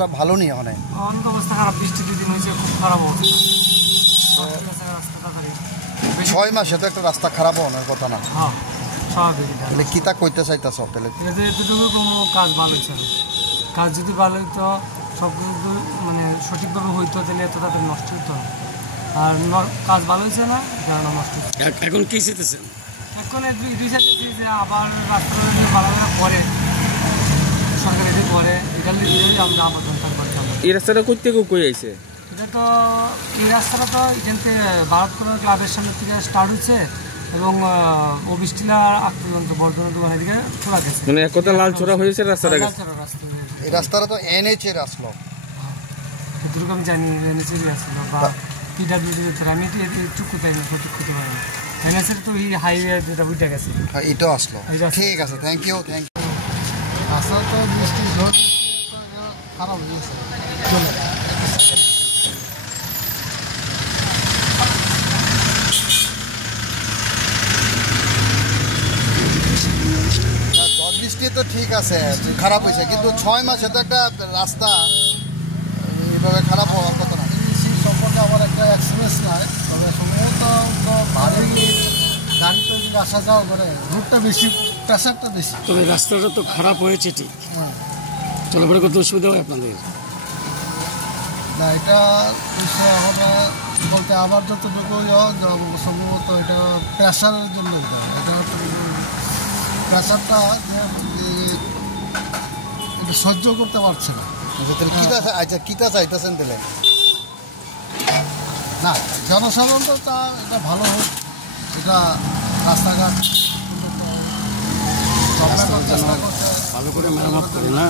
ভালো নেই ওখানে অনেক অবস্থা খারাপ। বৃষ্টি দুদিন হয়েছে, খুব খারাপ অবস্থা। 6 মাসে তো একটা রাস্তা খারাপ হওয়ার কথা না। হ্যাঁ, স্বাভাবিক। তাহলে কি তা কইতে চাইতেছ? তাহলে এতটুকু কোনো কাজ ভালো হচ্ছে না। কাজ যদি ভালো হইতো, সব কিছু মানে সঠিকভাবে হইতো, তাহলে এত তাদের নষ্ট হইতো না। আর কাজ ভালো হয়েছে না, কারণ নষ্ট হচ্ছে। এখন কি চেতেছেন? এখন এটাই চাইতেছি যে আবার রাস্তাটা যদি ভালো করে, সরকার এটি করে, এটার লিখে আমরা আবেদন করতাম। এই রাস্তাটা কই থেকে কই আইছে? এটা তো এই রাস্তাটা তো এখান থেকে ভারত কলোনি ক্লাবের সামনে থেকে স্টার্ট হচ্ছে এবং অবিষ্টিলা আগ পর্যন্ত বর্ধমান দোকানের দিকে খোলা গেছে। মানে এক কথা লাল ছোড়া হয়েছে রাস্তাটা। এই রাস্তাটা তো NH এর আসলো, এটুকু আমি জানি NH এর আসলো বা PWD এর। আমি চুপ করতে পারি না, সঠিক করতে পারি না। NH এর তো এই হাইওয়ে যেটা উঠে গেছে, এটাও আসলো। ঠিক আছে, থ্যাংক ইউ। রাস্তা তো বৃষ্টি খারাপ হয়েছে। বৃষ্টি তো ঠিক আছে, খারাপ হয়েছে, কিন্তু 6 মাসে তো একটা রাস্তা এইভাবে খারাপ হওয়ার কথা না। সেই সম্পর্কে আমার একটা এক্সপিরিয়েন্স নাই, তবে সম্ভবত তো ভালোই গাড়িতে যদি আসা যাওয়া করে, রুটটা বেশি, প্রেশারটা বেশি। তবে রাস্তাটা তো খারাপ হয়েছে ঠিক, চলাফেরা করতে অসুবিধা হয় আপনাদের? না, এটা আমরা বলতে আবার যতটুকু সম্ভবত এটা প্রেশারের জন্য, এটা প্রেশারটা এটা সহ্য করতে পারছে না। আচ্ছা, কিতা চাইতেছেন তাহলে? না, জনসাধারণ তো এটা ভালো হোক, এটা রাস্তাঘাট ভালো করে মেরামত করে না।